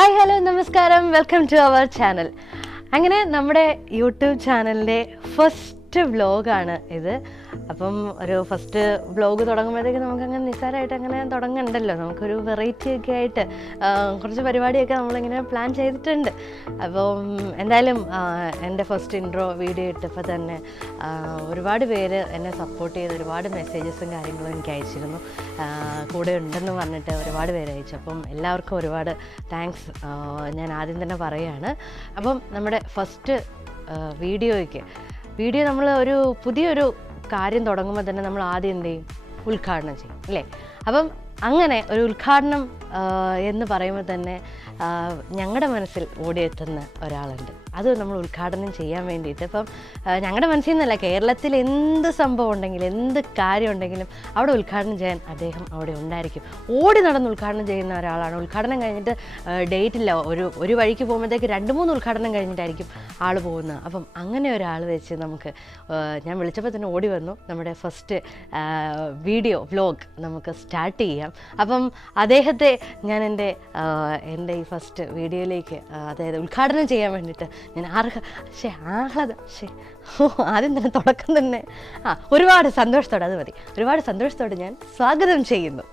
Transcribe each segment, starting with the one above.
Hi hello നമസ്കാരം, welcome to our channel. അങ്ങനെ നമ്മുടെ യൂട്യൂബ് ചാനലിൻ്റെ ഫസ്റ്റ് വ്ലോഗാണ് ഇത്. അപ്പം ഒരു ഫസ്റ്റ് വ്ലോഗ് തുടങ്ങുമ്പോഴത്തേക്ക് നമുക്കങ്ങനെ നിസ്സാരമായിട്ട് അങ്ങനെ തുടങ്ങണ്ടല്ലോ, നമുക്കൊരു വെറൈറ്റി ഒക്കെ ആയിട്ട് കുറച്ച് പരിപാടിയൊക്കെ നമ്മളിങ്ങനെ പ്ലാൻ ചെയ്തിട്ടുണ്ട്. അപ്പം എന്തായാലും എൻ്റെ ഫസ്റ്റ് ഇൻട്രോ വീഡിയോ ഇട്ടപ്പോൾ തന്നെ ഒരുപാട് പേര് എന്നെ സപ്പോർട്ട് ചെയ്ത് ഒരുപാട് മെസ്സേജസും കാര്യങ്ങളും എനിക്ക് അയച്ചിരുന്നു. കൂടെ ഉണ്ടെന്ന് പറഞ്ഞിട്ട് ഒരുപാട് പേര് അയച്ചു. അപ്പം എല്ലാവർക്കും ഒരുപാട് താങ്ക്സ് ഞാൻ ആദ്യം തന്നെ പറയുകയാണ്. അപ്പം നമ്മുടെ ഫസ്റ്റ് വീഡിയോ നമ്മൾ ഒരു പുതിയൊരു കാര്യം തുടങ്ങുമ്പോൾ തന്നെ നമ്മൾ ആദ്യം എന്ത് ചെയ്യും? ഉദ്ഘാടനം ചെയ്യും അല്ലേ? അപ്പം അങ്ങനെ ഒരു ഉദ്ഘാടനം എന്ന് പറയുമ്പോൾ തന്നെ ഞങ്ങളുടെ മനസ്സിൽ ഓടിയെത്തുന്ന ഒരാളുണ്ട്. അത് നമ്മൾ ഉദ്ഘാടനം ചെയ്യാൻ വേണ്ടിയിട്ട് ഇപ്പം ഞങ്ങളുടെ മനസ്സിൽ നിന്നല്ല, കേരളത്തിൽ എന്ത് സംഭവം ഉണ്ടെങ്കിലും എന്ത് കാര്യം ഉണ്ടെങ്കിലും അവിടെ ഉദ്ഘാടനം ചെയ്യാൻ അദ്ദേഹം അവിടെ ഉണ്ടായിരിക്കും. ഓടി നടന്ന് ഉദ്ഘാടനം ചെയ്യുന്ന ഒരാളാണ്. ഉദ്ഘാടനം കഴിഞ്ഞിട്ട് ഡേറ്റില്ല, ഒരു വഴിക്ക് പോകുമ്പോഴത്തേക്ക് 2-3 ഉദ്ഘാടനം കഴിഞ്ഞിട്ടായിരിക്കും ആൾ പോകുന്നത്. അപ്പം അങ്ങനെ ഒരാൾ വെച്ച് നമുക്ക് ഞാൻ വിളിച്ചപ്പോൾ തന്നെ ഓടി വന്നു. നമ്മുടെ ഫസ്റ്റ് വ്ലോഗ് നമുക്ക് സ്റ്റാർട്ട് ചെയ്യാം. അപ്പം അദ്ദേഹത്തെ ഞാൻ എൻ്റെ ഈ ഫസ്റ്റ് വീഡിയോയിലേക്ക് അതായത് ഉദ്ഘാടനം ചെയ്യാൻ വേണ്ടിയിട്ട് ഞാൻ ആദ്യം തന്നെ തുടക്കം തന്നെ ഒരുപാട് സന്തോഷത്തോടെ, അത് മതി, ഒരുപാട് സന്തോഷത്തോടെ ഞാൻ സ്വാഗതം ചെയ്യുന്നു.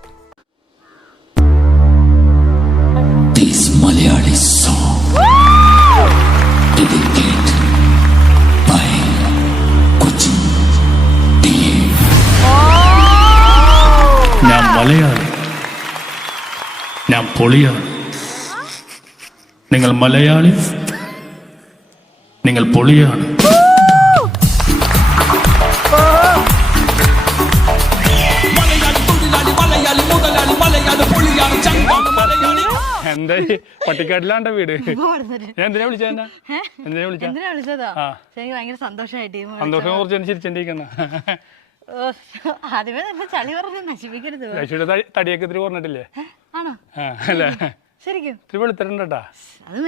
ഞാൻ മലയാളി, ഞാൻ പൊളിയാണ്. നിങ്ങൾ മലയാളി, നിങ്ങൾ പൊളിയാണ്. എന്താ പട്ടിക്കാട്ടിലാണ്ട വീട്? ഞാൻ എന്തിനാ വിളിച്ചത്? സന്തോഷം കുറിച്ച് ചിരിച്ചോണ്ടിരിക്കുന്ന ആദ്യമേ തന്നെ ചളി പറഞ്ഞ് നശിപ്പിക്കരുത്. തടിയൊക്കെ ഇത്തിരി പറഞ്ഞിട്ടില്ലേ? ആണോ? അല്ലേ? ശരിക്കും ഇത്തിരി വെളുത്തിട്ടുണ്ടാ. അത്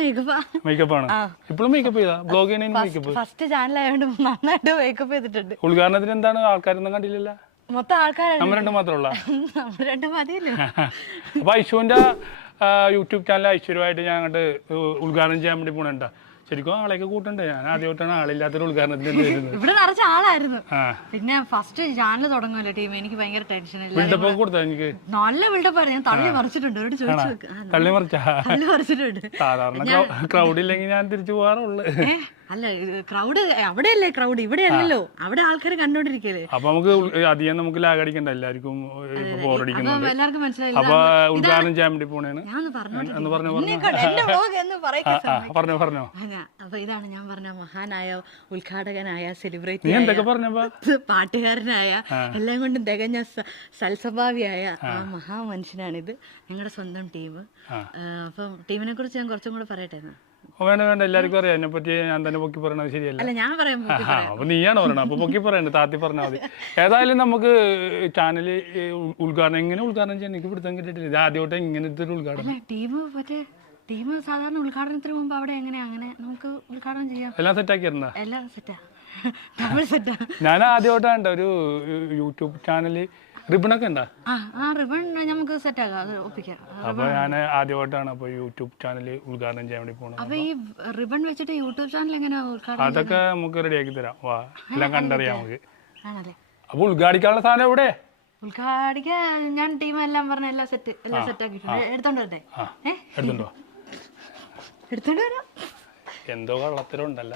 മേക്കപ്പാണ്. ഇപ്പോഴും മേക്കപ്പ് ചെയ്താ? ബ്ലോഗ് ചെയ്യുന്നതിന് മേക്കപ്പ് ഫസ്റ്റ് ചാനലായോണ്ട് നന്നായിട്ട് മേക്കപ്പ് ചെയ്തിട്ടുണ്ട്. ഉദ്ഘാടനത്തിന് എന്താണ് ആൾക്കാരൊന്നും കണ്ടില്ലല്ലോ? മൊത്തം ആൾക്കാരാണ്. നമ്മൾ രണ്ടും മാത്രമുള്ള നമ്മൾ രണ്ടും മതിയല്ലോ. അപ്പൊ ഐശ്വന്റെ യൂട്യൂബ് ചാനൽ ഐശ്വര്യമായിട്ട് ഞാൻ അങ്ങോട്ട് ഉദ്ഘാടനം ചെയ്യാൻ വേണ്ടി പോണണ്ട. ശരിക്കും ആളെയൊക്കെ കൂട്ടണ്ടേ? ഞാൻ ആദ്യമായിട്ടാണ് ആളില്ലാത്തൊരു ഉദ്ഘാടനത്തിന് വരുന്നത്. ഇവിടെ നിറച്ച ആളായിരുന്നു. പിന്നെ ഫസ്റ്റ് ചാനൽ തുടങ്ങുമല്ലോ ടീം, എനിക്ക് ഭയങ്കര ടെൻഷൻ. ബിൽഡപ്പ് കൊടുത്താ? എനിക്ക് നല്ല ബിൽഡപ്പ് ഞാൻ തള്ളി മറിച്ചിട്ടുണ്ട്. തള്ളി മറിച്ചിട്ടുണ്ട്. സാധാരണ ക്രൗഡ് ഇല്ലെങ്കിൽ ഞാൻ തിരിച്ചു പോകാറുള്ളു. അല്ല, ക്രൗഡ് അവിടെയല്ലേ, ക്രൗഡ് ഇവിടെ അല്ലല്ലോ. അവിടെ ആൾക്കാർ കണ്ടോണ്ടിരിക്കല്ലേ. അപ്പൊ നമുക്ക് അധികം നമുക്ക് ലാഗ് അടിക്കണ്ട, എല്ലാവർക്കും ബോറടിക്കുന്നുണ്ട്. എല്ലാവർക്കും മനസ്സിലായി. അപ്പൊ ഉദ്ഘാടനം ചെയ്യാൻ വേണ്ടി പോണേന്ന് പറഞ്ഞോ. അപ്പൊ ഇതാണ് ഞാൻ പറഞ്ഞ മഹാനായ ഉദ്ഘാടകനായ സെലിബ്രിറ്റി, നീ എന്തൊക്കെ പറഞ്ഞപ്പോ പാട്ടുകാരനായ എല്ലാം കൊണ്ടും തികഞ്ഞ സൽസ്വഭാവിയായ ആ മഹാമനുഷ്യനാണിത്, ഞങ്ങളുടെ സ്വന്തം ടീം. അപ്പം ടീമിനെ കുറിച്ച് ഞാൻ കുറച്ചും കൂടെ പറയട്ടെ. വേണ്ട, എല്ലാവർക്കും അറിയാം എന്നെ പറ്റി. ഞാൻ തന്നെ പൊക്കി പറയണത് ശരിയല്ല. അപ്പൊ നീയാണ് പറയണത്, അപ്പൊ പൊക്കി പറയണ്ട, താത്തി പറഞ്ഞാൽ മതി. ഏതായാലും നമുക്ക് ചാനല് എങ്ങനെ ഉദ്ഘാടനം ചെയ്യാൻ എനിക്ക് പിടുത്തം കിട്ടിയിട്ടില്ല. ഇത് ആദ്യമായിട്ട് ഇങ്ങനത്തെ ഒരു ഉദ്ഘാടനം. ടീം സാധാരണ ഉദ്ഘാടനത്തിന് മുമ്പ് അവിടെ അങ്ങനെ നമുക്ക് ഉദ്ഘാടനം ചെയ്യാം. എല്ലാം സെറ്റാക്കിയിരുന്ന? എല്ലാം സെറ്റാ. ഞാൻ ആദ്യമായിട്ടാണ് ഒരു യൂട്യൂബ് ചാനല്. റിബണൊക്കെ ഉണ്ടാ? റിബൺ നമുക്ക് സെറ്റ് ആക്കാം, അത് ഒപ്പിക്കാം. അപ്പൊ ഞാൻ ആദ്യമായിട്ടാണ് അപ്പൊ യൂട്യൂബ് ചാനല് ഉദ്ഘാടനം ചെയ്യാൻ വേണ്ടി പോണത്. അപ്പൊ ഈ റിബൺ വെച്ചിട്ട് യൂട്യൂബ് ചാനൽ എങ്ങനെയാ ഉദ്ഘാടനം? അതൊക്കെ നമുക്ക് റെഡിയാക്കി തരാം. വാ, എല്ലാം കണ്ടറിയാം നമുക്ക്. അപ്പൊ ഉദ്ഘാടിക്കാനുള്ള സാധനം എവിടെ? ഉദ്ഘാടിക്കാൻ ഞാൻ ടീം എല്ലാം പറഞ്ഞ എല്ലാം സെറ്റ് ആക്കിയിട്ടുണ്ട്. എടുത്തോണ്ട് വരട്ടെ? എടുത്തോണ്ട് വരാം. എന്തോ കള്ളത്തരമുണ്ടല്ല.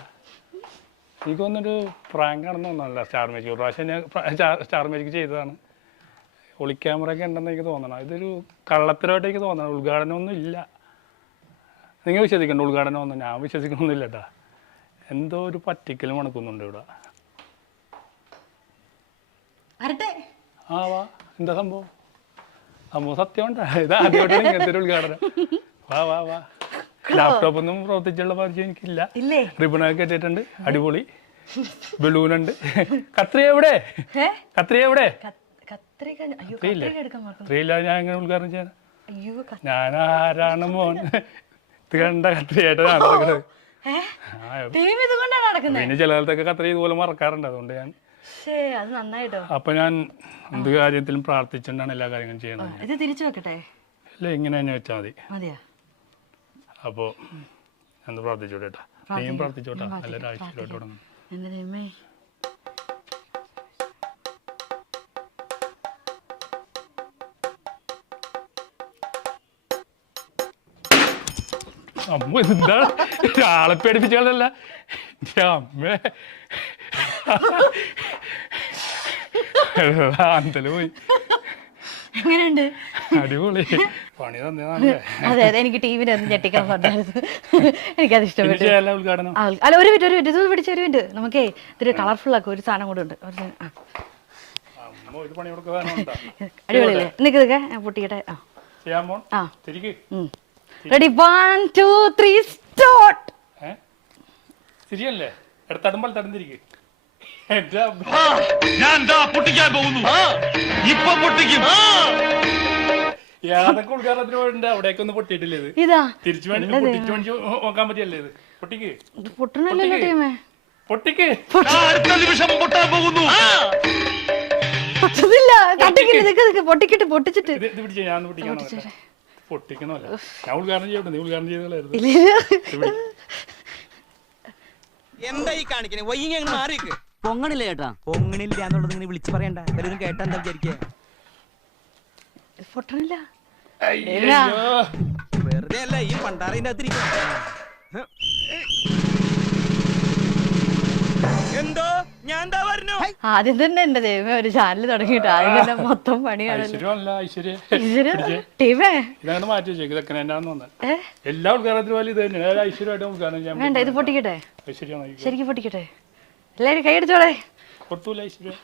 എനിക്ക് തോന്നുന്നൊരു പ്രാങ്ക് ആണെന്ന് തോന്നല്ല. സ്റ്റാർ മാജിക് ഒരു പ്രാവശ്യം ഞാൻ സ്റ്റാർ മാജിക് ചെയ്തതാണ്. ഒളിക്യാമറ ഒക്കെ ഉണ്ടെന്ന് എനിക്ക് തോന്നണം. ഇതൊരു കള്ളത്തരമായിട്ട് എനിക്ക് തോന്നണം. ഉദ്ഘാടനമൊന്നും ഇല്ല. നിങ്ങൾ വിശ്വസിക്കണ്ട ഉദ്ഘാടനമൊന്നും? ഞാൻ വിശ്വസിക്കണമെന്നില്ല കേട്ടാ. എന്തോ ഒരു പറ്റിക്കലും മണക്കുന്നുണ്ട് ഇവിടെ. വാ, എന്താ സംഭവം സത്യം ഉണ്ടാ? ഇത് ആദ്യമായിട്ടാണ് ഇങ്ങനത്തെ ഒരു ഉദ്ഘാടനം. വാ. ലാപ്ടോപ്പ് ഒന്നും പ്രവർത്തിച്ചുള്ള പരിചയം എനിക്കില്ല. റിബണൊക്കെ കെട്ടിയിട്ടുണ്ട്, അടിപൊളി. ബലൂണുണ്ട്. കത്രിക എവിടെ? ഞാൻ എങ്ങനെ ഉദ്ഘാടനം ചെയ്യാൻ? ഞാൻ ആരാണ് മോൻ? ഇത് കണ്ട കത്രിയായിട്ട് നടക്കുന്നത്. പിന്നെ ചില കാലത്തൊക്കെ കത്രി ഇതുപോലെ മറക്കാറുണ്ട്. അതുകൊണ്ട് ഞാൻ അപ്പൊ ഞാൻ എന്ത് കാര്യത്തിലും പ്രാർത്ഥിച്ചിട്ടാണ് എല്ലാ കാര്യങ്ങളും ചെയ്യണത്. ഇത് തിരിച്ചു വെക്കട്ടെ? ഇല്ല, ഇങ്ങനെ തന്നെ വെച്ചാൽ മതി. അപ്പോൾ എന്ന് പ്രാർത്ഥിച്ചോട്ടെ കേട്ടാ, നീയും പ്രാർത്ഥിച്ചോട്ടാ, നല്ലൊരു ആഴ്ചയിലോട്ട് തുടങ്ങും. എൻ്റെ ദൈവമേ. അമ്മ എന്താ ആളെ പേടിപ്പിച്ചാലല്ല അമ്മേ അന്തല് പോയി. എങ്ങനെയുണ്ട്? അടിപൊളി പണി തന്നെയാണല്ലേ. അതെ അതെ, എനിക്ക് ടിവിനെ ഒന്ന് ഞെട്ടിക്കാൻ പറഞ്ഞായിരുന്നു, എനിക്കത് ഇഷ്ടപ്പെട്ടു. ഉദ്ഘാടനം അല്ല ഒരു മിനിറ്റ് ഇത് പിടിച്ച ഒരു മിനിറ്റ്, നമുക്കേ ഇതൊരു കളർഫുൾ ആക്കും, ഒരു സാധനം കൂടെ ഉണ്ട്. അടിപൊളിയല്ലേ? നിൽക്കുക ഞാൻ പൊട്ടിക്കട്ടെ. ആ റെഡി, 1 2 3 സ്റ്റാർട്ട്. ശരിയല്ലേ? എടുത്തടുമ്പോൾ തടഞ്ഞിരിക്കും. ഞാൻ പൊട്ടിക്കാൻ പോകുന്നു, ഇപ്പൊ പൊട്ടിക്കും. യാതൊക്കെ ഉദ്ഘാടനത്തിന് പോയിട്ടുണ്ട്, അവിടേക്ക് ഒന്ന് പൊട്ടിയിട്ടില്ല. ഇത് ഇതാ തിരിച്ചു വേണ്ടി പൊട്ടിച്ചു വേണ്ടി നോക്കാൻ പറ്റിയല്ലേ? ഇത് പൊട്ടിക്ക് പൊട്ടണല്ലോ ടീമേ, പൊട്ടിക്ക്. അടുത്ത നിമിഷം പൊട്ടാൻ പോകുന്നു. പൊട്ടുന്നില്ല, പൊട്ടിക്കിട്ട് പൊട്ടിച്ചിട്ട് ഇത് പിടിച്ച ഞാൻ പൊട്ടിക്കണം. പൊട്ടിക്കണമല്ല, ഞാൻ ഉദ്ഘാടനം ചെയ്യട്ടെ, നീ ഉദ്ഘാടനം ചെയ്തോളായിരുന്നു. എന്താ ഈ കാണിക്കണേ? വൈകി അങ്ങ് മാറിക്ക്. പൊങ്ങണില്ല ചേട്ടാ, പൊങ്ങണില്ല എന്നുള്ളത് നിങ്ങൾ വിളിച്ചു പറയണ്ട, എല്ലാവരും കേട്ടാ എന്താ വിചാരിക്കുക? പൊട്ടണില്ല, വെറുതെ അല്ല ഈ പണ്ടാറിന്റെ അകത്തിരിക്കും. എന്തോ ഞാൻ എന്താ പറഞ്ഞു? ആദ്യം തന്നെ എന്റെ ദൈവമേ ഒരു ചാനൽ തുടങ്ങിയിട്ട് ആദ്യം തന്നെ മൊത്തം പണിയാണല്ലോ. ടീമേ ഇതാണ് മാറ്റി വെച്ചേക്ക്, ഇതൊക്കെ എന്നാന്ന് തോന്നുന്നത്. എല്ലാ ഉദ്ഘാടനത്തിനും പോലെ ഇത് തന്നെയാണ് ഐശ്വര്യമായിട്ട് ഉദ്ഘാടനം ചെയ്യാൻ. വേണ്ട, ഇത് പൊട്ടിക്കട്ടെ, ഐശ്വര്യമാണ്. ശരിക്കും പൊട്ടിക്കട്ടെ, എല്ലാവരും കൈയടിച്ചോടെ. പൊട്ടൂല ഐശ്വര്യം.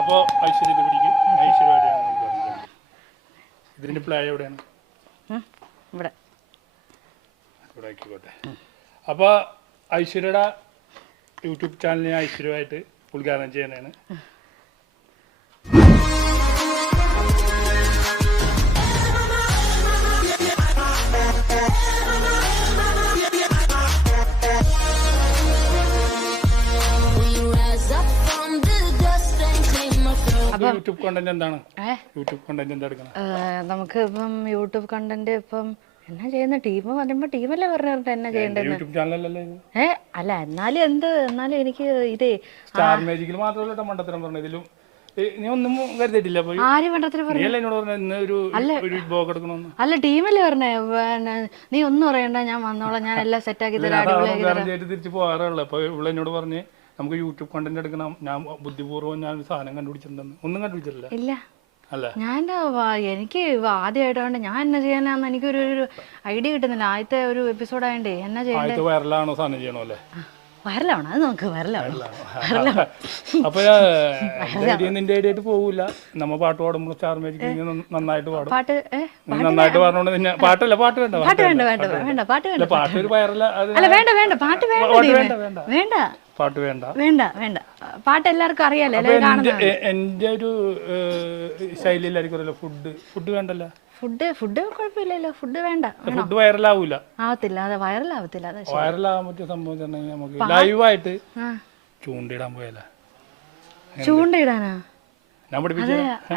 അപ്പോ ഐശ്വര്യം ഇത് പിടിക്കും, ഐശ്വര്യമായിട്ട് ഇതിന്റെ പ്ലേ എവിടെയാണ്? ഇവിടെ ഇവിടെ ആക്കിക്കോട്ടെ. അപ്പൊ ഐശ്വര്യയുടെ യൂട്യൂബ് ചാനലിനെ ഐശ്വര്യമായിട്ട് ഉദ്ഘാടനം ചെയ്യുന്നതാണ്. യൂട്യൂബ് കണ്ടന്റ് എന്താണ്? യൂട്യൂബ് കണ്ടന്റ് എന്താ എടുക്കണം? നമുക്ക് ഇപ്പം യൂട്യൂബ് കണ്ടന്റ് ഇപ്പം എന്നാ ചെയ്യുന്ന ടീം പറയുമ്പോ ടീമല്ലേ പറഞ്ഞിട്ട് എന്നാ ചെയ്യേണ്ടത്? യൂട്യൂബ് ചാനലല്ലേ? അല്ല എന്നാലും എനിക്ക് ഇതേ സ്റ്റാർ മാജിക്കിൽ മാത്രമല്ല മണ്ടത്തരം പറഞ്ഞു. ഇതിലും നീ ഒന്നും കരുതിയിട്ടില്ല. ആര് മണ്ടത്തരം പറഞ്ഞു? അല്ല ടീമല്ലേ പറഞ്ഞേ, നീ ഒന്നും പറയണ്ട, ഞാൻ വന്നോളാം, ഞാൻ എല്ലാം സെറ്റാക്കി തരാം. തിരിച്ചു പോകാറുള്ളൂ. അപ്പൊ ഇവിടെ എന്നോട് പറഞ്ഞ് നമുക്ക് യൂട്യൂബ് കണ്ടന്റ് എടുക്കണം. ഞാൻ ബുദ്ധിപൂർവ്വം ഞാൻ സാധനം കണ്ടുപിടിച്ചിട്ടുണ്ടെന്ന്. ഒന്നും കണ്ടുപിടിച്ചിട്ടില്ല. ഇല്ല, അല്ല ഞാൻ എനിക്ക് ആദ്യമായിട്ടാണ് ഞാൻ എന്നാ ചെയ്യാനാന്ന് എനിക്കൊരു ഐഡിയ കിട്ടുന്നില്ല. ആദ്യത്തെ ഒരു എപ്പിസോഡ് ആയണ്ടേ എന്നാ ചെയ്യണ്ടേ? വൈറലാണോ സാധനം ചെയ്യണോ? അല്ലേ വൈറലാണോ? അത് നമുക്ക് വൈറലാണോ? അപ്പൊ നിന്റെ ഐഡിയ ആയിട്ട് പോകൂല. നമ്മ പാട്ട് പാടുമ്പോൾ സ്റ്റാർ മാജിക് നന്നായിട്ട് പാടും. നന്നായിട്ട് പാടണോണ്ട് പാട്ടല്ല, പാട്ട് വേണ്ട, പാട്ട് ഒരു വൈറല. പാട്ട് വേണ്ട, പാട്ട് എല്ലാവർക്കും അറിയാലോ. എന്റെ ഒരു ശൈലി എല്ലാവർക്കും ഫുഡ് വേണ്ടല്ലോ. ഫുഡ് കുഴപ്പമില്ലല്ലോ, ഫുഡ് വേണ്ട. ഫുഡ് വൈറലാവൂല, ആവത്തില്ല, അത് വൈറലാവത്തില്ല. വൈറലാവാൻ പറ്റിയ സംഭവം നമുക്ക് ലൈവായിട്ട് ചൂണ്ടയിടാൻ പോയാലോ? ചൂണ്ടയിടാനാ? ഞാൻ പഠിപ്പിച്ച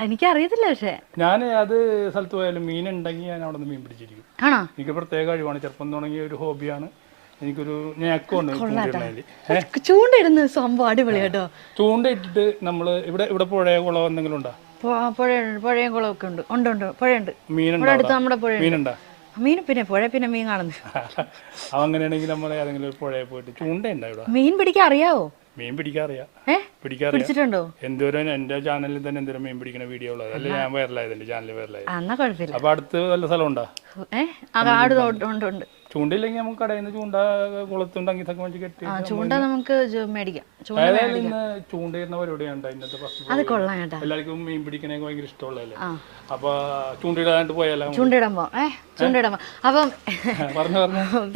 എനിക്കറിയത്തില്ല. പക്ഷേ ഞാൻ അത് സ്ഥലത്ത് പോയാലും മീൻ ഉണ്ടെങ്കിൽ ഞാൻ അവിടെ നിന്ന് മീൻ പിടിച്ചിരിക്കും. ആണോ? എനിക്ക് പ്രത്യേക കഴിവാണ്, ചെറുപ്പം തുടങ്ങിയ ഒരു ഹോബിയാണ്. എനിക്കൊരു ഞെക്കുണ്ട് ചൂണ്ടയിടുന്ന സംഭവം. അടിപൊളി കേട്ടോ. ചൂണ്ടയിട്ടിട്ട് നമ്മള് ഇവിടെ പുഴയോ കുളമോ എന്തെങ്കിലും ഉണ്ടോ? പുഴയും കുളമൊക്കെ ഉണ്ട്. പുഴയുണ്ട്. മീനുണ്ടാ? മീൻ പിന്നെ മീൻ കാണുന്നു. അങ്ങനെയാണെങ്കിൽ നമ്മൾ ഏതെങ്കിലും ഒരു പുഴയിൽ പോയിട്ട് ചൂണ്ടയുണ്ടോ? ഇവിടെ മീൻ പിടിക്കാൻ അറിയാവോ? മീൻ പിടിക്കാറിയാം. പിടിച്ചിട്ടുണ്ടോ? എന്തോരം എന്റെ ചാനലിൽ തന്നെ എന്തോരം മീൻ പിടിക്കുന്ന വീഡിയോ ഉള്ളത്. അല്ലെ ഞാൻ വൈറലായത്, എന്റെ ചാനൽ വൈറലായത്. എന്നാ കുഴപ്പമില്ല. അപ്പൊ അടുത്ത് നല്ല സ്ഥലം ഉണ്ടോ? ഉണ്ട്. ചൂണ്ടയില്ലെങ്കിൽ നമുക്ക് കടയിൽ നിന്ന് ചൂണ്ട കുളത്തുണ്ടെങ്കിൽ ഇതൊക്കെ വെച്ച് കെട്ടി ചൂണ്ട നമുക്ക് മേടിക്കാം. ചൂണ്ടയിടുന്ന പരിപാടിയാണ് ഇന്നത്തെ ഫസ്റ്റ്. അത് കൊള്ളാം കേട്ടോ. എല്ലാവർക്കും മീൻ പിടിക്കണേ ഭയങ്കര ഇഷ്ടമുള്ളതല്ലേ. അപ്പൊ ചൂണ്ടയിടാനായിട്ട് പോയാലോ? ചൂണ്ടയിടാൻ പോ. ചൂണ്ടയിടാൻ അപ്പം പറഞ്ഞു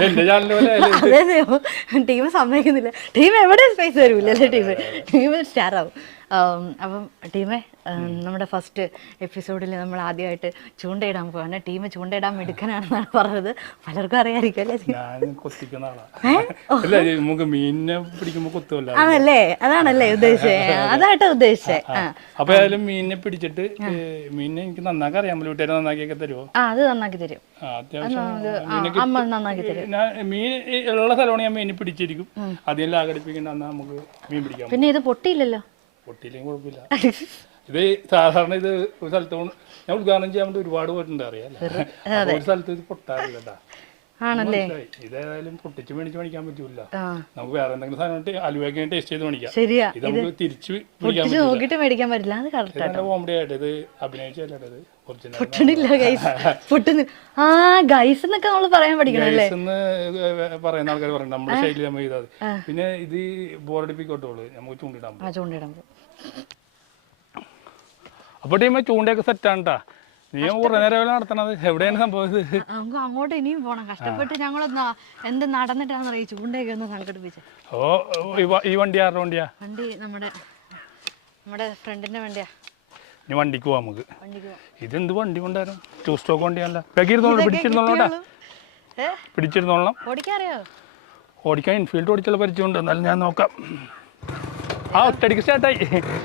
എന്റെ ചാനൽ പോലെ അതെ ടീം സമ്മതിക്കുന്നില്ല. ടീം എവിടെ സ്പേസ് തരൂല്ലേ? ടീം സ്റ്റാർ ആവും. അപ്പം ടീമെ നമ്മുടെ ഫസ്റ്റ് എപ്പിസോഡിൽ നമ്മൾ ആദ്യമായിട്ട് ചൂണ്ടയിടാൻ പോവാണ്. ടീം ചൂണ്ടയിടാൻ മിടുക്കനാണെന്നാണ് പറഞ്ഞത്. പലർക്കും അറിയാമായിരിക്കും അല്ലേ? ഞാൻ കൊത്തിക്കുന്ന ആളാ. നമുക്ക് മീനിനെ പിടിക്കുമ്പോ കൊത്തുമല്ലോ. ആണല്ലേ? അതാണല്ലേ ഉദ്ദേശിച്ചത്? അതാട്ടോ ഉദ്ദേശിച്ചേ. അപ്പൊ ഏതായാലും മീനിനെ പിടിച്ചിട്ട് മീനിനെ എനിക്ക് നന്നാക്കി അറിയാൻ പറ്റും. വീട്ടുകാർ നന്നാക്കിയൊക്കെ തരുമോ? അത് നന്നാക്കി തരും. അത്യാവശ്യം അമ്മ നന്നാക്കി തരും. മീൻ ഉള്ള സ്ഥലമാണ് ഞാൻ മീനെ പിടിച്ചിരിക്കും. അതിൽ ആഘടിപ്പിക്കേണ്ട നമുക്ക് മീൻ പിടിക്കാം. പിന്നെ ഇത് പൊട്ടിയില്ലല്ലോ? പൊട്ടിയില്ലെങ്കിൽ കുഴപ്പമില്ല. ഇത് സാധാരണ ഇത് ഒരു സ്ഥലത്ത് ഞാൻ ഉദ്ഘാടനം ചെയ്യാൻ വേണ്ടി ഒരുപാട് പോയിട്ടുണ്ട് അറിയാല്ലേ. ഒരു സ്ഥലത്ത് ഇത് പൊട്ടാറില്ല. ആണല്ലേ? ഇതേതായാലും പൊട്ടിച്ച് മേടിക്കാൻ പറ്റൂല. നമുക്ക് വേറെ എന്തെങ്കിലും സാധനം അലുവയൊക്കെ ടേസ്റ്റ് ചെയ്ത് മേടിക്കാം. ശരിയാ. ഇത് നമുക്ക് തിരിച്ച് നോക്കിട്ട് മേടിക്കാൻ പറ്റില്ല. അത് കറക്റ്റ് കോമഡി ആയിട്ട് ഇത് അഭിനയിച്ചത് പൊട്ടണില്ല ഗൈസ്. പൊട്ടുന്നു. ആ ഗൈസ് എന്നൊക്കെ നമ്മൾ പറയാൻ പഠിക്കണല്ലേ? പറയുന്ന ആൾക്കാർ പറയും നമ്മുടെ ശൈലി നമ്മൾ ചെയ്താൽ. പിന്നെ ഇത് ബോറടിപ്പിക്കോട്ടുള്ളൂ. നമുക്ക് ചൂണ്ടിടാൻ പറ്റും. ചൂണ്ടിടാൻ അപ്പൊ ടീമ ചൂണ്ടയൊക്കെ സെറ്റാണ് കേട്ടാ. നീ കുറെ നേരം നടത്തണത് എവിടെയാണ് സംഭവിച്ചത്? നമുക്ക് അങ്ങോട്ട് ഇനിയും പോണം. കഷ്ടപ്പെട്ട് ഞങ്ങളൊന്ന് എന്ത് നടന്നിട്ടാന്ന് അറിയാം ചൂണ്ടയൊക്കെ ഒന്ന് സംഘടിപ്പിച്ചത്. ഓ ഈ വണ്ടി ആരുടെ വണ്ടിയാ? വണ്ടി നമ്മുടെ ഫ്രണ്ടിന്റെ വണ്ടിയാ. ഇനി വണ്ടിക്ക് പോവാം നമുക്ക്. വണ്ടിക്ക് ഇതെന്ത് വണ്ടി കൊണ്ടായിരുന്നു? ടൂ സ്റ്റോക്ക് വണ്ടിയല്ല. പിടിച്ചിരുന്നോളാം. പിടിച്ചിരുന്നോളാം. ഓടിക്കാറിയോ? ഓടിക്കാൻ ഇൻഫീൽഡ് ഓടിച്ചുള്ള പരിചയമുണ്ട്. എന്നാലും ഞാൻ നോക്കാം. ആ ഒറ്റടിക്ക് സ്റ്റാർട്ടായി.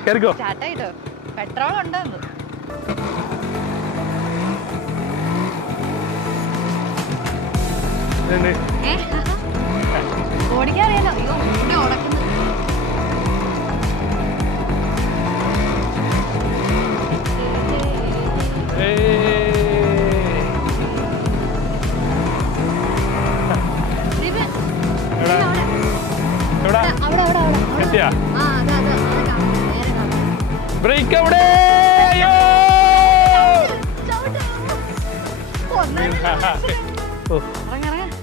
കയറിക്കോ. സ്റ്റാർട്ടായിട്ടോ? പെട്രോൾ ഉണ്ടോ? ഓടിക്കാറിയാലോ? അയ്യോ ഇവിടെ ഉടക്കുന്നു. ബ്രേക്ക് എവിടെ?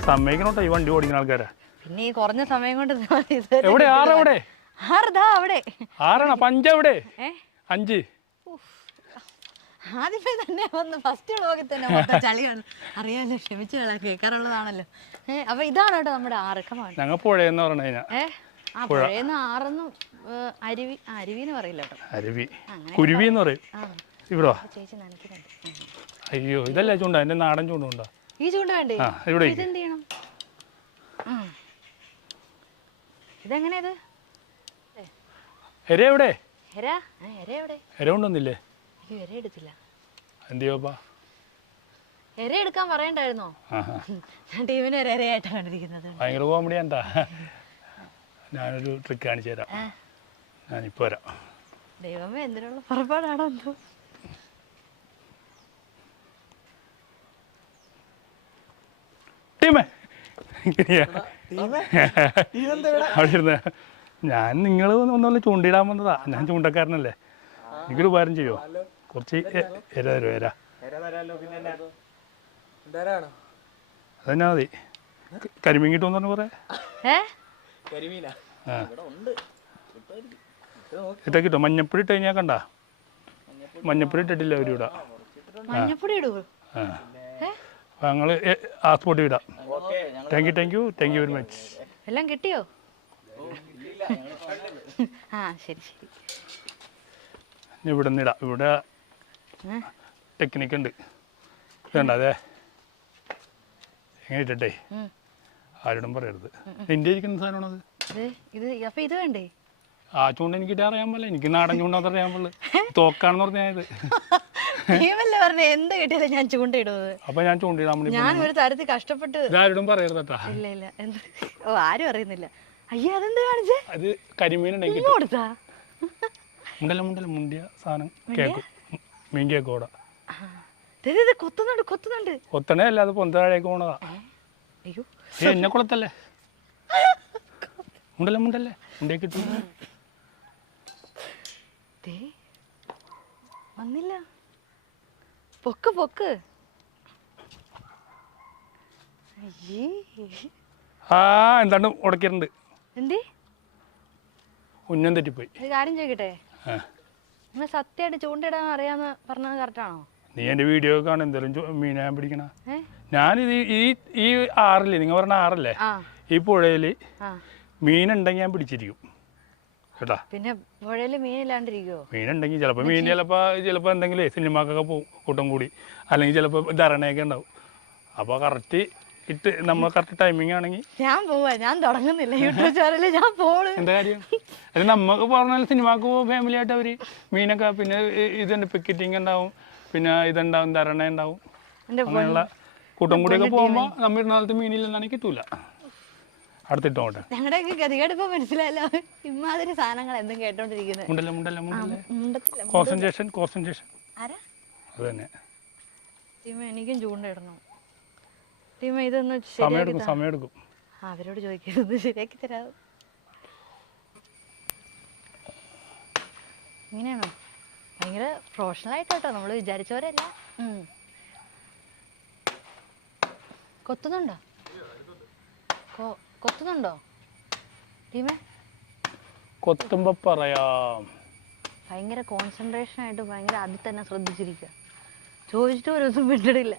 സമ്മതിക്കണോട്ടോ ഈ വണ്ടി ഓടിക്കുന്ന ആൾക്കാരാ. പിന്നെ ഈ കുറഞ്ഞ സമയം കൊണ്ട് എവിടെ? ആറെവിടെ? അവിടെ 6 അപ്പൊ 5 എവിടെ? 5 ആദ്യമേ തന്നെ വന്ന് ഫസ്റ്റ് വ്ളോഗിൽ തന്നെ മൊത്തം ചളിയാണ്. അറിയാമല്ലോ, ക്ഷമിച്ചു കേൾക്കാറുള്ളതാണല്ലോ. അപ്പൊ ഇതാണ് കേട്ടോ നമ്മുടെ 6. ഞങ്ങൾ പുഴയെന്ന് പറഞ്ഞു കഴിഞ്ഞാൽ പുഴയെന്ന് 6 അരുവിന്ന് പറയില്ല കേട്ടോ. അരുവി കുരുവി എന്ന് പറയും ഇവിടെ. ചേച്ചി നനയ്ക്കുന്നുണ്ട്. അയ്യോ ഇതല്ല ചൂണ്ട, എന്റെ നാടൻ ചൂണ്ട. ഈ ചൂണ്ട വേണ്ടേ? ഇവിടെ ഇതെന്ത് ചെയ്യണം? ഇതെങ്ങനെയത്? എര എവിടെ? എര കൊണ്ടൊന്നില്ലേ? എര എടുത്തില്ല. എന്തിയോപ്പാ? എര എടുക്കാൻ പറയണ്ടായിരുന്നോ? ഞാൻ ടീമിന് ഒരു എരയായിട്ടാണ് കണ്ടിരിക്കുന്നത്. ഭയങ്കര കോമഡി എന്താ? ഞാനൊരു ട്രിക്ക് കാണിച്ചു തരാം. ഞാനിപ്പോ വരാം. ദൈവമേ എന്തിനുള്ള പുറപ്പാടാണോ എന്തോ. അവിടെ ഇരുന്ന് ഞാൻ നിങ്ങൾ ഒന്നുമല്ല ചൂണ്ടിടാൻ വന്നതാ. ഞാൻ ചൂണ്ടക്കാരനല്ലേ. എനിക്കൊരു ഉപകാരം ചെയ്യുമോ? കുറച്ച് എര തരുമോ? അതെന്നാ മതി. കരിമീൻ കിട്ടുമെന്ന് പറഞ്ഞു കുറെ. ഇട്ട കിട്ടും. മഞ്ഞപ്പൊടി ഇട്ട് കഴിഞ്ഞാൽ കണ്ട. മഞ്ഞപ്പൊടി ഇട്ടിട്ടില്ല അവരിവിടെ. അപ്പൊ ഞങ്ങള് ആ സ്പോട്ട് വിടാം. Thank you very much. എല്ലാം കിട്ടിയോ? ശരി. ഇവിടെ നിന്നിടാം. ഇവിടെ ടെക്നിക്ക് ഉണ്ട്. വേണ്ട അതെ എങ്ങനെ ഇട്ടേ? ആരോടും പറയരുത്. നിന്റെ ഇരിക്കുന്ന സാധനമാണത്. ഇത് വേണ്ടേ? ആ ചൂണ്ട എനിക്കിട്ട് അറിയാൻ പോലെ. എനിക്ക് നാടൻ ചൂണ്ടാത്ത അറിയാൻ പോലെ. തോക്കാണെന്ന് പറഞ്ഞത്. എന്ത് കിട്ടിയാലും ഞാൻ ചൂണ്ടയിടുന്നത്. അപ്പൊ ഞാൻ ചൂണ്ടിടാൻ വേണ്ടി ഞാൻ ഒരു തരത്തിൽ കഷ്ടപ്പെട്ട്. ആരോടും പറയരുതട്ടാ. ഇല്ല ഓ ആരും അറിയുന്നില്ല. അയ്യോ അതെന്ത് കാണിച്ചേ? അത് കരിമീൻ ഉണ്ടെങ്കിൽ കൊടുത്താ മുണ്ടിയ സാധനം കേക്കും. മീൻ കേക്കോടാ. കൊത്തുന്നുണ്ട്. കൊത്തണേ അല്ല, അത് പൊന്തഴേക്ക് പോണതാ. അയ്യോ എന്നെ കുളത്തല്ലേ? മുണ്ടല്ലേ മുണ്ടേ കിട്ടും. വന്നില്ല. പൊക്ക്. എന്താണ് ഉടക്കിയിട്ടുണ്ട്. എന്തേ ഉന്നം തെറ്റിപ്പോയി. ഒരു കാര്യം ചോദിക്കട്ടെ? നിങ്ങൾ സത്യമായിട്ട് ചൂണ്ടയിടാൻ അറിയാന്ന് പറഞ്ഞത് കറക്റ്റാണോ? നീ എന്റെ വീഡിയോ കാണാൻ എന്തായാലും മീനെ പിടിക്കണ. ഞാനിത് ഈ ആറില്ലേ, നിങ്ങൾ പറഞ്ഞ ആറല്ലേ, ഈ പുഴയിൽ മീനുണ്ടെങ്കിൽ ഞാൻ പിടിച്ചിരിക്കും കേട്ടാ. പിന്നെ പുഴയിൽ മീനില്ലാണ്ടിരിക്കുവോ? മീനുണ്ടെങ്കിൽ ചിലപ്പോൾ ചിലപ്പോൾ എന്തെങ്കിലും സിനിമക്കൊക്കെ പോകും കൂട്ടം കൂടി, അല്ലെങ്കിൽ ചിലപ്പോൾ ധരണയൊക്കെ ഉണ്ടാവും. അപ്പോൾ കറക്റ്റ് നമ്മൾ കറക്റ്റ് ടൈമിംഗ് ആണെങ്കിൽ ഞാൻ പോവാ, ഞാൻ തുടങ്ങുന്നില്ല യൂട്യൂബ് ചാനലിൽ, ഞാൻ പോണു. എന്താ കാര്യം? അത് നമുക്ക് പറഞ്ഞാൽ സിനിമക്ക് പോകും ഫാമിലി ആയിട്ട് അവർ മീനൊക്കെ, പിന്നെ ഇതുണ്ട് പിക്കറ്റിങ് ഉണ്ടാവും, പിന്നെ ഇതുണ്ടാവും, ധരണ ഉണ്ടാവും, അങ്ങനെയുള്ള കൂട്ടം കൂടിയൊക്കെ പോകുമ്പോൾ നമ്മൾ ഇരുന്നാലത്തെ മീനില്ലെന്നാണ് കിട്ടൂല. അടുത്തിട്ടോട്ടെ. ഞങ്ങളുടെയൊക്കെ ഗതികേട് ഇപ്പൊ മനസ്സിലായല്ലോ. ഇമാതിരി സാധനങ്ങൾ എന്തും കേട്ടോണ്ടിരിക്കുന്നത്. കോൺസെൻട്രേഷൻ അത് തന്നെ. എനിക്കും ചൂണ്ടയിടണം. ഇതൊന്ന് സമയം എടുക്കും. അവരോട് ചോദിക്കരുത്, ശരിയാക്കി തരാം. ഇങ്ങനെയാണോ? ഭയങ്കര പ്രൊഫഷണൽ ആയിട്ടോ, നമ്മൾ വിചാരിച്ചവരല്ല. കൊത്തുന്നുണ്ടോ ടീമേ? കൊത്തുമ്പോ പറയാം. ഭയങ്കര കോൺസെൻട്രേഷൻ ആയിട്ട് ഭയങ്കര അതിൽ തന്നെ ശ്രദ്ധിച്ചിരിക്കുക. ചോദിച്ചിട്ട് ഒരു ദിവസം വിട്ടിടില്ല.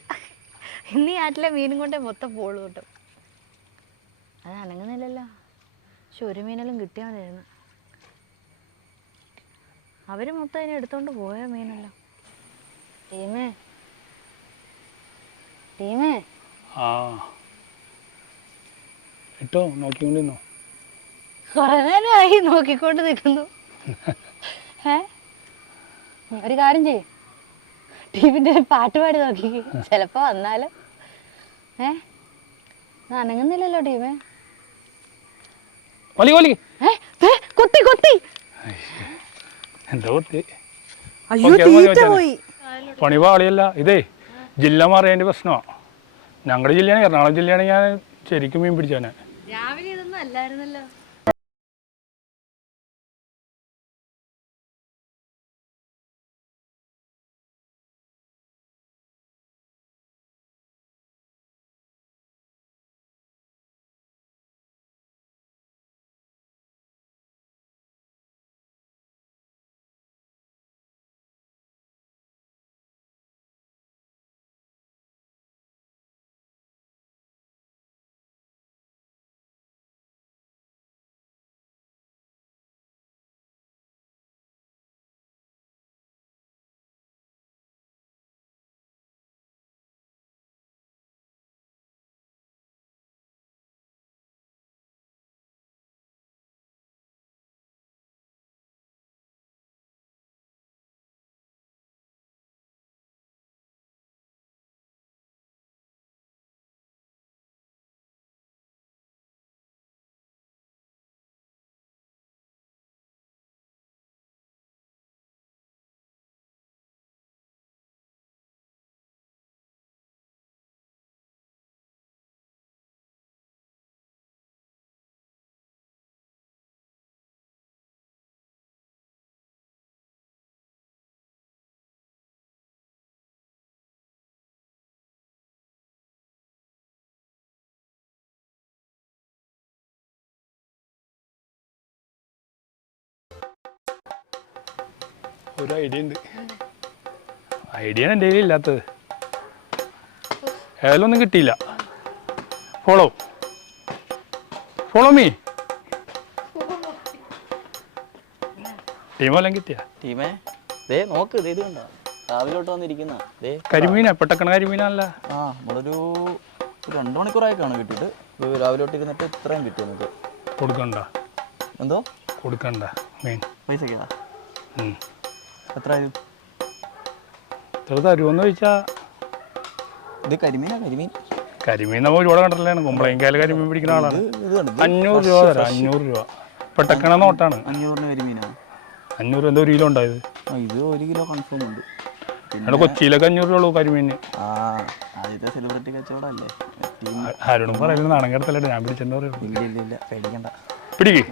ഇന്ന് ഈ ആറ്റിലെ മീനും കൊണ്ടേ മൊത്തം പോള് കിട്ടും. അത് അനങ്ങുന്നില്ലല്ലോ. പക്ഷെ ഒരു മീനെല്ലാം കിട്ടിയാൽ മതിയായിരുന്നു. അവർ മൊത്തം അതിനെ എടുത്തോണ്ട് പോയ മീനല്ലോ. ടീമേ ഇട്ടോ നോക്കിക്കൊണ്ടിരുന്നോ? കുറെ നേരമായി നോക്കിക്കൊണ്ട് നിൽക്കുന്നു. ഒരു കാര്യം ചെയ്യും, ടീമിന്റെ പാട്ട് പാടി നോക്കി, ചിലപ്പോ വന്നാലും. അനങ്ങുന്നില്ലല്ലോ ടീമേ. കൊത്തി എന്താ കൊത്തി? പോയി. പണി പാളിയല്ല ഇതേ, ജില്ല മാറിയതിന്റെ പ്രശ്നമാണ്. ഞങ്ങളുടെ ജില്ലയാണ്, എറണാകുളം ജില്ലയാണ്. ഞാൻ ശരിക്കും മീൻ പിടിച്ചാണ്. രാവിലെ ഇതൊന്നും അല്ലായിരുന്നല്ലോ. ഒരു ഐഡിയ ഉണ്ട്. ഐഡിയ എൻ്റെ കയ്യിൽ ഇല്ലാത്തത്. ഏതായാലും ഒന്നും കിട്ടിയില്ല. Follow me. ടീമെല്ലാം കിട്ടിയ ടീമേ നോക്ക്, ഇത് കണ്ടോ രാവിലോട്ട് വന്നിരിക്കുന്ന കരിമീനാ, പെട്ടക്കണ കരിമീനല്ല. നമ്മളൊരു 2 മണിക്കൂറായിട്ടാണ് കിട്ടിയിട്ട്. രാവിലോട്ട് ഇരുന്നിട്ട് ഇത്രയും കിട്ടി നമുക്ക്. കൊടുക്കണ്ട? എന്തോ കൊടുക്കണ്ട മീൻ പൈസ എത്ര തരുമെന്ന് ചോദിച്ചാ ഇത് കരിമീൻ നമ്മൾ ഒരുപാട് കണ്ടില്ലാണ്. കുമ്പളേങ്കാല് കരിമീൻ പിടിക്കുന്ന ആളാണ്. 500 രൂപ തരാം. 500 രൂപ പെട്ടക്കണ നോട്ടാണ്. 500 കരിമീനാണ്. 500 എന്തോ 1 കിലോ ഉണ്ടായത്. ഇത് 1 കിലോ കൺഫേം ഉണ്ട്. ഇവിടെ കൊച്ചിയിലൊക്കെ 500 രൂപ ഉള്ളൂ കരിമീന്. ആദ്യത്തെ സെലിബ്രിറ്റി കച്ചവടല്ലേ. ആരോടും പറയില്ല, നാണം കിടത്തല്ലേ. ഞാൻ പിടിച്ചെന്ന് പറയുള്ളൂ. ഇല്ല പേടിക്കണ്ട. പിടിക്ക്.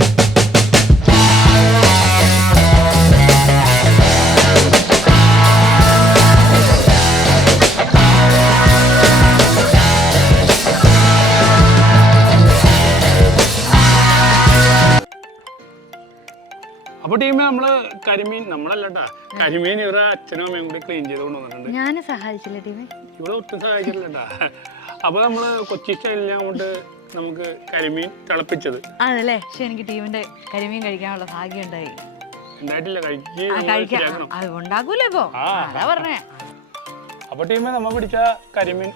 അപ്പൊ ടീമേ നമ്മള് കരിമീൻ നമ്മളല്ലട്ടാ കരിമീൻ ഇവരുടെ അച്ഛനും അമ്മയും കൂടി ക്ലീൻ ചെയ്ത് കൊണ്ടുവന്നിട്ടുണ്ട്. ഞാൻ സഹായിച്ചില്ല ടീമേ. ഇവിടെ ഒട്ടും സഹായിച്ചിട്ടില്ലട്ടാ. അപ്പൊ നമ്മള് കൊച്ചി സ്റ്റൈലിനെ കൊണ്ട് നമുക്ക് കരിമീൻ തിളപ്പിച്ചത് അതല്ലേ. പക്ഷെ എനിക്ക് ടീമിന്റെ കരിമീൻ കഴിക്കാനുള്ള ഭാഗ്യം ഉണ്ടായി. ഉണ്ടായിട്ടില്ല, കഴിക്കണം. അത് ഉണ്ടാക്കൂലേ ഇപ്പൊ, അതാ പറഞ്ഞേ. അപ്പൊ ടീമേ നമ്മ പിടിച്ച കരിമീൻ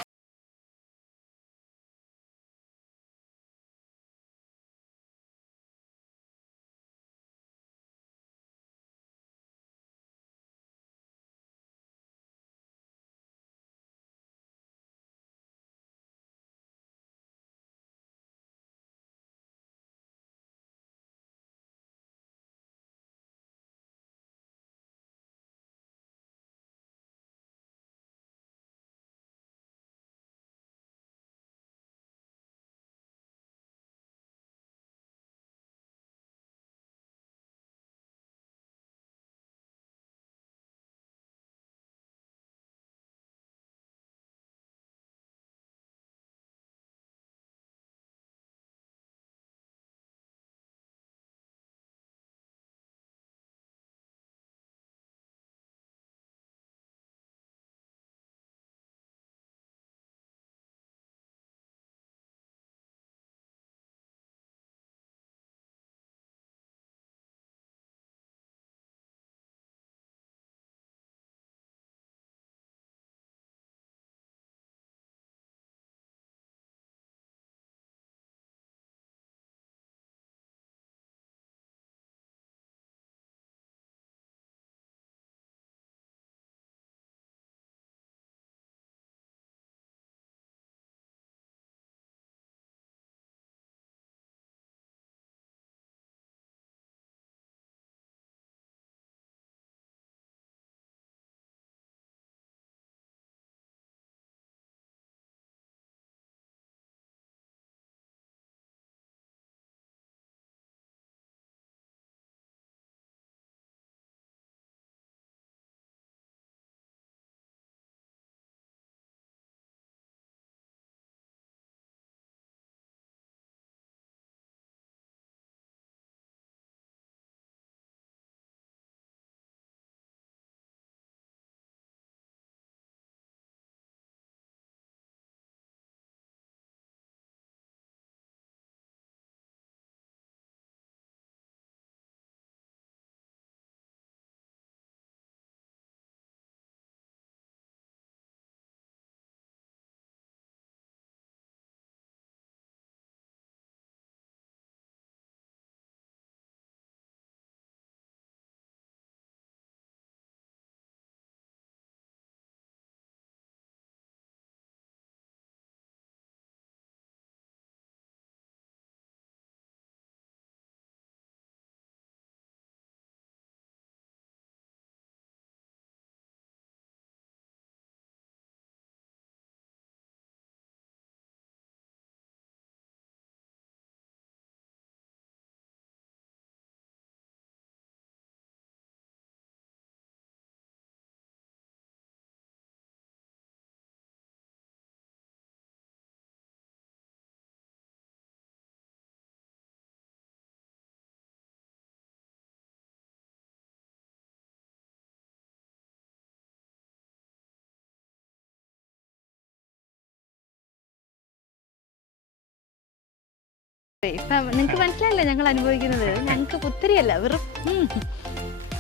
ഇപ്പൊ നിങ്ങക്ക് മനസ്സിലായില്ലേ ഞങ്ങൾ അനുഭവിക്കുന്നത്? ഞങ്ങക്ക് പുത്തിരിയല്ല, വെറും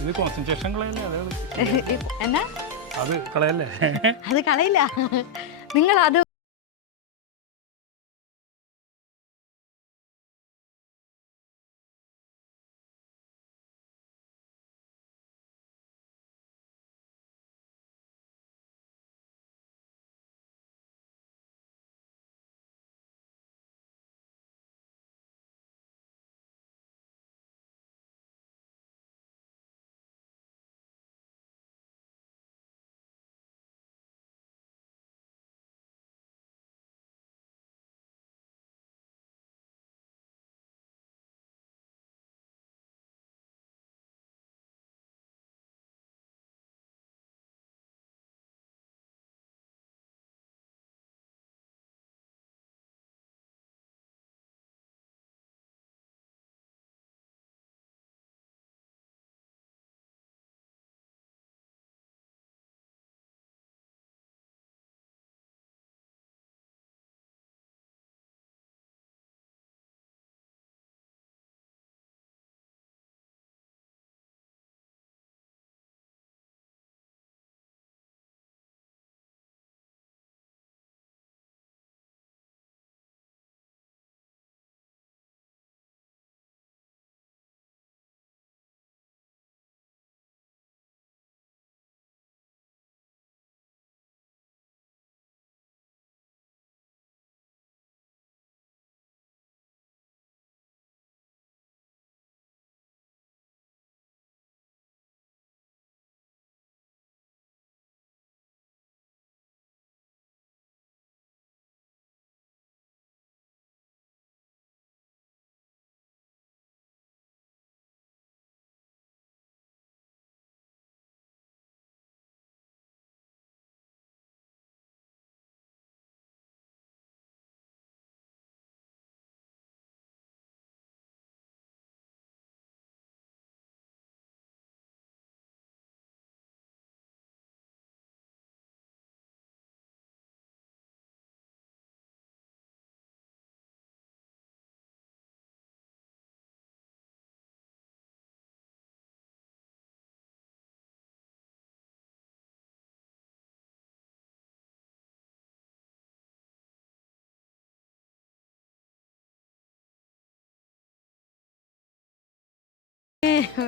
ഇത് കോൺസെൻട്രേഷൻ കളയല്ലേ? എന്നാ അത് കളയല്ലേ? അത് കളയില്ല. നിങ്ങൾ അത്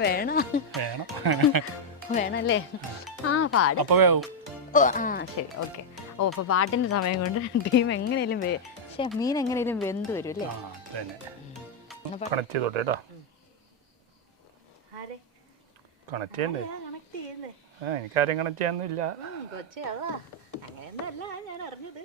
വേണം വേണം. വേണല്ലേ? ആ പാട്. അപ്പോൾ വേവും. ഓ ആ ശരി ഓക്കെ. ഓ അപ്പോൾ പാട്ടിൻ്റെ സമയം കൊണ്ട് ടീം എങ്ങനെയും മീൻ എങ്ങനെയും വെന്ത് വരും അല്ലേ? ആ തന്നെ. കണക്ട് ചെയ്തോട്ടെ കേട്ടോ. കണക്ട് ചെയ്യണ്ടേ? എനിക്കാരും കണക്ട് ചെയ്യാനൊന്നുമില്ല. അങ്ങനെയൊന്നും അല്ല ഞാൻ അറിഞ്ഞത്.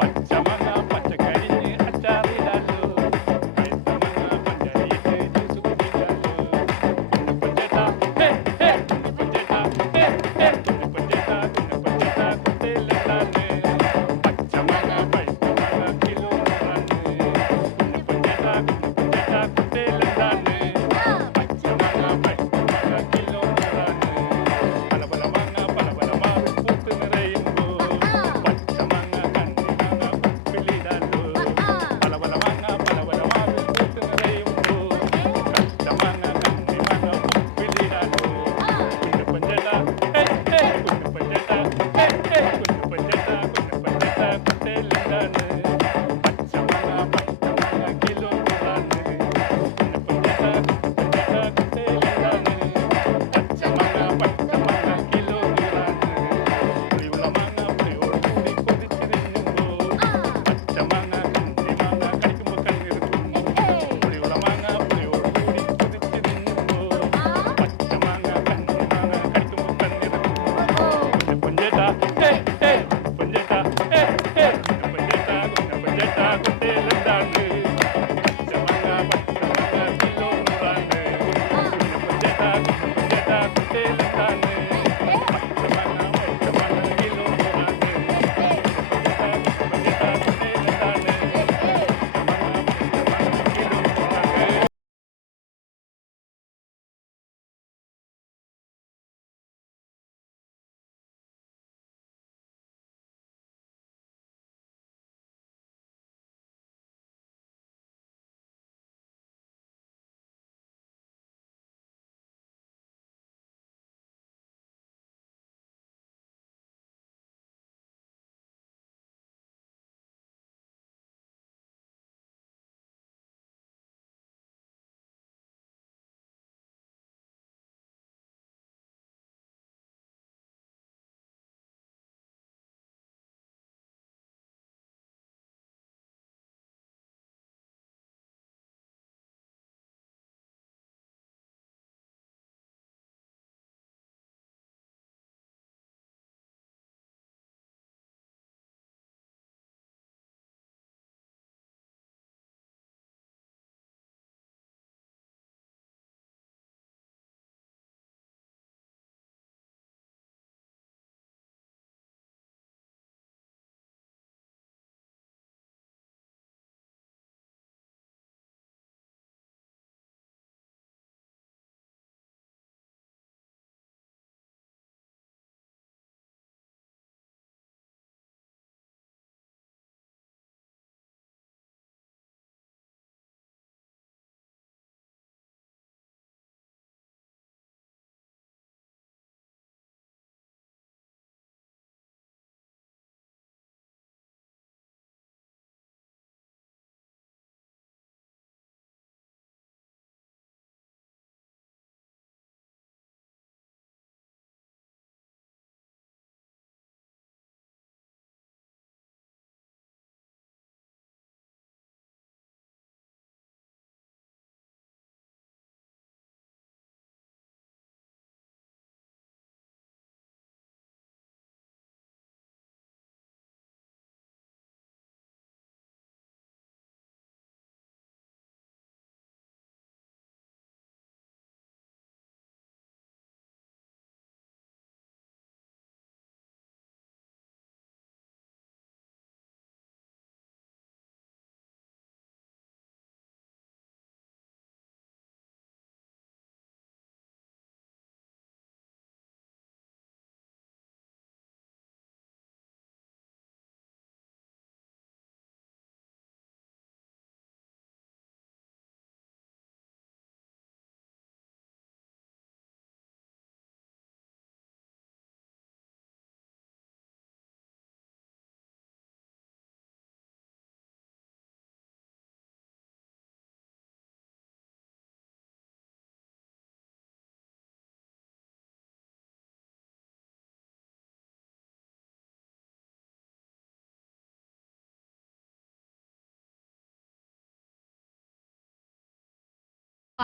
പച്ചമങ്ങ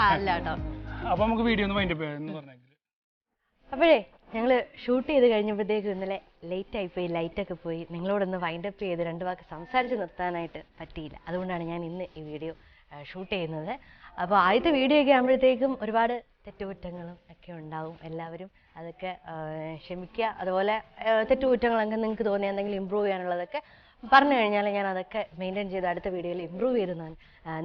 അല്ല കേട്ടോ. അപ്പോൾ നമുക്ക് വീഡിയോ ഒന്ന് വൈൻഡപ്പ് ചെയ്യാം എന്ന് പറഞ്ഞെങ്കിൽ. അപ്പോഴേ ഞങ്ങൾ ഷൂട്ട് ചെയ്ത് കഴിഞ്ഞപ്പോഴത്തേക്കും ഇന്നലെ ലേറ്റ് ആയിപ്പോയി, ലൈറ്റൊക്കെ പോയി. നിങ്ങളോടൊന്ന് വൈൻഡപ്പ് ചെയ്ത് 2 വാക്ക് സംസാരിച്ച് നിർത്താനായിട്ട് പറ്റിയില്ല. അതുകൊണ്ടാണ് ഞാൻ ഇന്ന് ഈ വീഡിയോ ഷൂട്ട് ചെയ്യുന്നത്. അപ്പോൾ ആദ്യത്തെ വീഡിയോ ഒക്കെ ആകുമ്പോഴത്തേക്കും ഒരുപാട് തെറ്റുകുറ്റങ്ങളും ഒക്കെ ഉണ്ടാവും. എല്ലാവരും അതൊക്കെ ക്ഷമിക്കുക. അതുപോലെ തെറ്റുകുറ്റങ്ങളൊക്കെ നിങ്ങൾക്ക് തോന്നിയ എന്തെങ്കിലും ഇമ്പ്രൂവ് ചെയ്യാനുള്ളതൊക്കെ പറഞ്ഞു കഴിഞ്ഞാൽ ഞാൻ അതൊക്കെ മെയിൻറ്റെയിൻ ചെയ്ത് അടുത്ത വീഡിയോയിൽ ഇമ്പ്രൂവ് ചെയ്ത്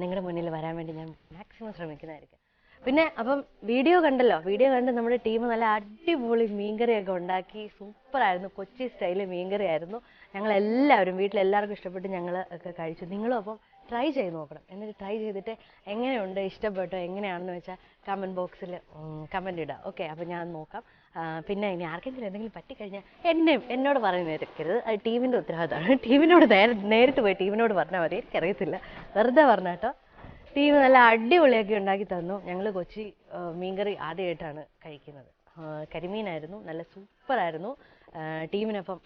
നിങ്ങളുടെ മുന്നിൽ വരാൻ വേണ്ടി ഞാൻ മാക്സിമം ശ്രമിക്കുന്നതായിരിക്കും. പിന്നെ അപ്പം വീഡിയോ കണ്ടല്ലോ, വീഡിയോ കണ്ട് നമ്മുടെ ടീം നല്ല അടിപൊളി മീൻകറിയൊക്കെ ഉണ്ടാക്കി. സൂപ്പറായിരുന്നു, കൊച്ചി സ്റ്റൈല് മീൻകറി ആയിരുന്നു. ഞങ്ങളെല്ലാവരും വീട്ടിലെല്ലാവർക്കും ഇഷ്ടപ്പെട്ട് ഞങ്ങൾ ഒക്കെ കഴിച്ചു. നിങ്ങളും അപ്പം ട്രൈ ചെയ്ത് നോക്കണം. എന്നിട്ട് ട്രൈ ചെയ്തിട്ട് എങ്ങനെയുണ്ട്, ഇഷ്ടപ്പെട്ടോ, എങ്ങനെയാണെന്ന് വെച്ചാൽ കമൻറ്റ് ബോക്സിൽ കമൻറ്റ് ഇടുക. ഓക്കെ, അപ്പോൾ ഞാൻ നോക്കാം. പിന്നെ ഇനി ആർക്കെങ്കിലും എന്തെങ്കിലും പറ്റിക്കഴിഞ്ഞാൽ എന്നോട് പറയുന്നേക്കരുത്, അത് ടീമിൻ്റെ ഉത്തരവാദിത്തമാണ്. ടീമിനോട് നേരിട്ട് പോയി ടീമിനോട് പറഞ്ഞാൽ മതി. എനിക്കറിയത്തില്ല, വെറുതെ പറഞ്ഞ കേട്ടോ. ടീം നല്ല അടിപൊളിയാക്കി ഉണ്ടാക്കി തന്നു. ഞങ്ങൾ കൊച്ചി മീൻകറി ആദ്യമായിട്ടാണ് കഴിക്കുന്നത്. കരിമീനായിരുന്നു, നല്ല സൂപ്പറായിരുന്നു. ടീമിനൊപ്പം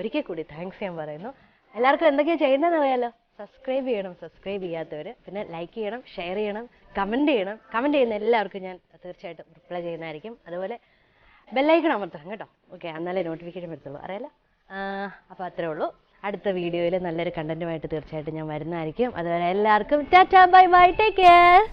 ഒരിക്കൽ കൂടി താങ്ക്സ് ഞാൻ പറയുന്നു. എല്ലാവർക്കും എന്തൊക്കെയാണ് ചെയ്യുന്നതെന്ന് അറിയാലോ. സബ്സ്ക്രൈബ് ചെയ്യണം, സബ്സ്ക്രൈബ് ചെയ്യാത്തവർ. പിന്നെ ലൈക്ക് ചെയ്യണം, ഷെയർ ചെയ്യണം, കമൻറ്റ് ചെയ്യണം. കമൻറ്റ് ചെയ്യുന്ന എല്ലാവർക്കും ഞാൻ തീർച്ചയായിട്ടും റിപ്ലൈ ചെയ്യുന്നതായിരിക്കും. അതുപോലെ ബെല്ലൈക്കൺ അമർത്തണം കേട്ടോ. ഓക്കെ, എന്നാലേ നോട്ടിഫിക്കേഷൻ വരത്തുള്ളൂ, അറിയാലോ. അപ്പോൾ അത്രേ ഉള്ളൂ. അടുത്ത വീഡിയോയിൽ നല്ലൊരു കണ്ടന്റുമായിട്ട് തീർച്ചയായിട്ടും ഞാൻ വരുന്നതായിരിക്കും. അതുവരെ എല്ലാവർക്കും Tata, bye bye, take care.